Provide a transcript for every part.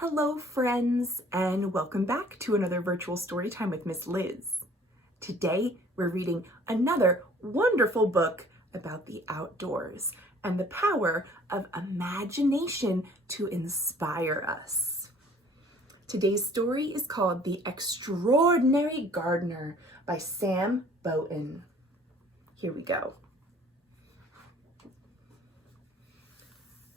Hello friends, and welcome back to another virtual story time with Miss Liz. Today we're reading another wonderful book about the outdoors and the power of imagination to inspire us. Today's story is called The Extraordinary Gardiner by Sam Boughton. Here we go.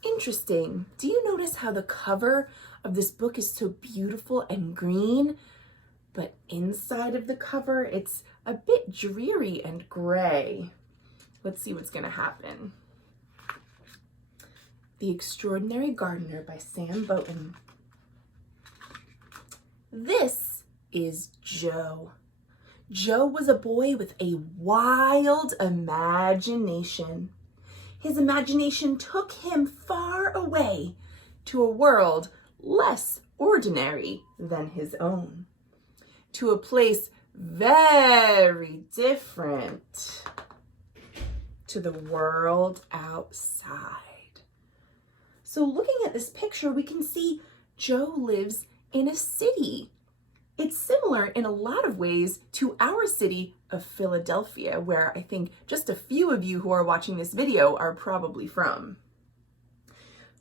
Interesting. Do you notice how the cover of this book is so beautiful and green, but inside of the cover it's a bit dreary and gray? Let's see what's going to happen. The Extraordinary Gardiner by Sam Boughton. This is Joe. Joe was a boy with a wild imagination. His imagination took him far away to a world less ordinary than his own, to a place very different to the world outside. So looking at this picture, we can see Joe lives in a city. It's similar in a lot of ways to our city of Philadelphia, where I think just a few of you who are watching this video are probably from.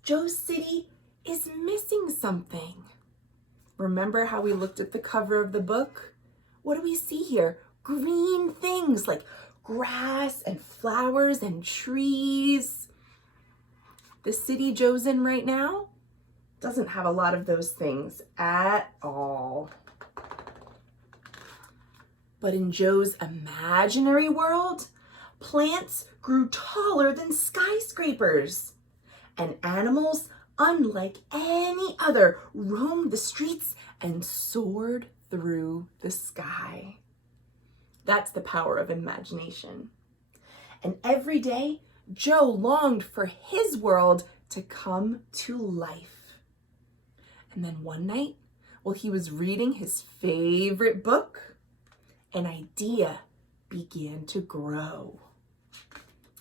Joe's city is missing something. Remember how we looked at the cover of the book? What do we see here? Green things like grass and flowers and trees. The city Joe's in right now doesn't have a lot of those things at all. But in Joe's imaginary world, plants grew taller than skyscrapers, and animals, unlike any other, roamed the streets and soared through the sky. That's the power of imagination. And every day, Joe longed for his world to come to life. And then one night, while he was reading his favorite book, an idea began to grow.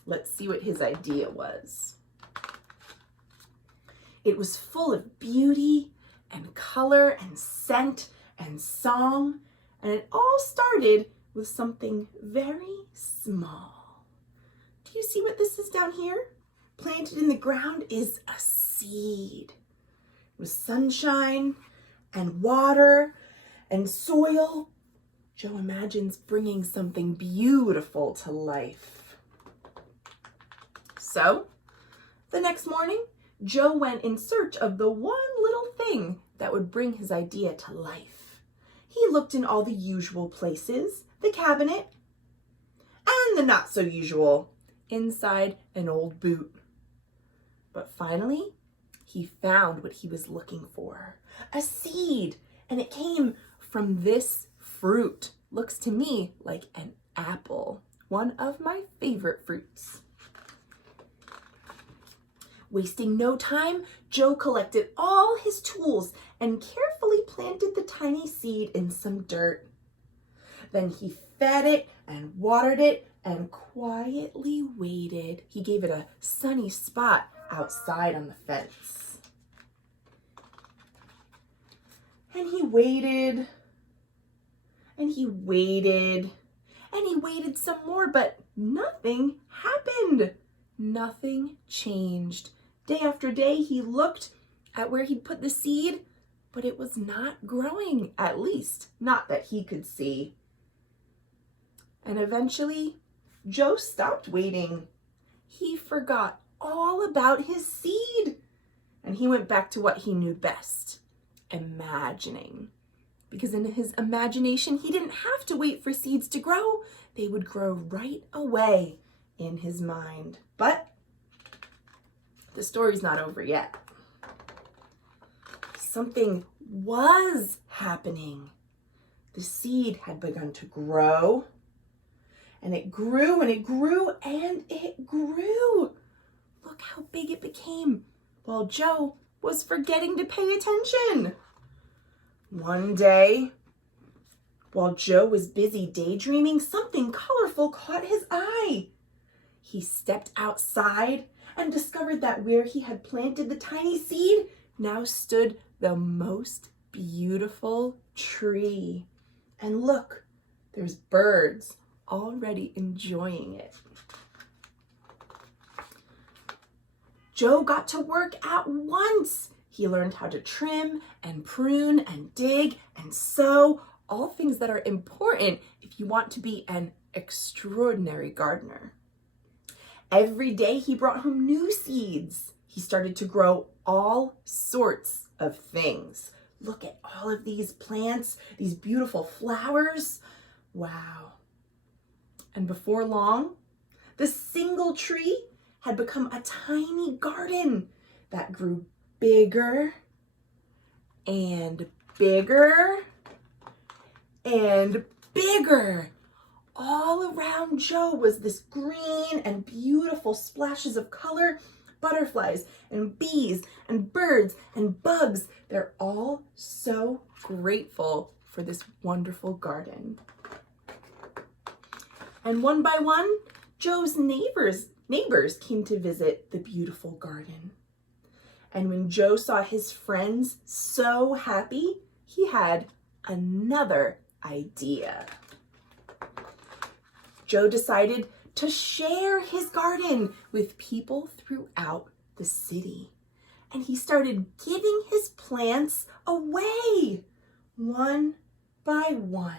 Let's see what his idea was. It was full of beauty and color and scent and song, and it all started with something very small. Do you see what this is down here? Planted in the ground is a seed. With sunshine and water and soil, Joe imagines bringing something beautiful to life. So, the next morning, Joe went in search of the one little thing that would bring his idea to life. He looked in all the usual places, the cabinet, and the not so usual, inside an old boot. But finally, he found what he was looking for, a seed, and it came from this fruit. Looks to me like an apple, one of my favorite fruits. Wasting no time, Joe collected all his tools and carefully planted the tiny seed in some dirt. Then he fed it and watered it and quietly waited. He gave it a sunny spot outside on the fence. And he waited, and he waited, and he waited some more, but nothing happened. Nothing changed. Day after day, he looked at where he'd put the seed, but it was not growing, at least not that he could see. And eventually, Joe stopped waiting. He forgot all about his seed, and he went back to what he knew best, imagining. Because in his imagination, he didn't have to wait for seeds to grow. They would grow right away in his mind. But the story's not over yet. Something was happening. The seed had begun to grow, and it grew and it grew and it grew. Look how big it became while Joe was forgetting to pay attention. One day, while Joe was busy daydreaming, something colorful caught his eye. He stepped outside and discovered that where he had planted the tiny seed, now stood the most beautiful tree. And look, there's birds already enjoying it. Joe got to work at once. He learned how to trim and prune and dig and sow, all things that are important if you want to be an extraordinary gardener. Every day he brought home new seeds. He started to grow all sorts of things. Look at all of these plants, these beautiful flowers. Wow. And before long, the single tree had become a tiny garden that grew bigger and bigger and bigger. All around Joe was this green and beautiful splashes of color, butterflies and bees and birds and bugs. They're all so grateful for this wonderful garden. And one by one, Joe's neighbors came to visit the beautiful garden. And when Joe saw his friends so happy, he had another idea. Joe decided to share his garden with people throughout the city. And he started giving his plants away, one by one.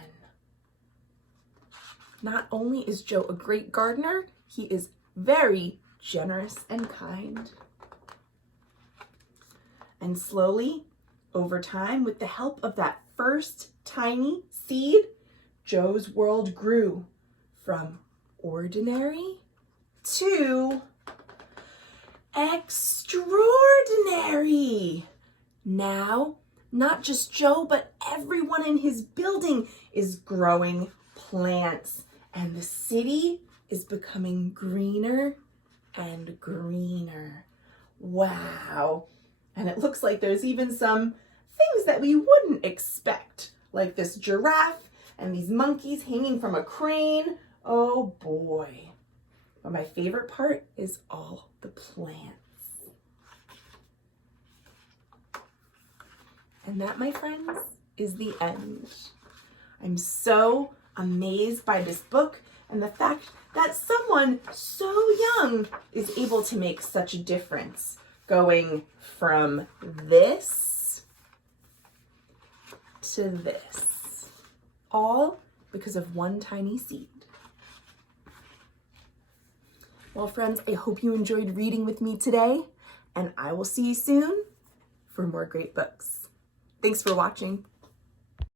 Not only is Joe a great gardener, he is very generous and kind. And slowly, over time, with the help of that first tiny seed, Joe's world grew from ordinary to extraordinary. Now, not just Joe, but everyone in his building is growing plants, and the city is becoming greener and greener. Wow. And it looks like there's even some things that we wouldn't expect, like this giraffe and these monkeys hanging from a crane. Oh boy. But my favorite part is all the plants. And that, my friends, is the end. I'm so amazed by this book and the fact that someone so young is able to make such a difference, going from this to this, all because of one tiny seed. Well, friends, I hope you enjoyed reading with me today, and I will see you soon for more great books. Thanks for watching.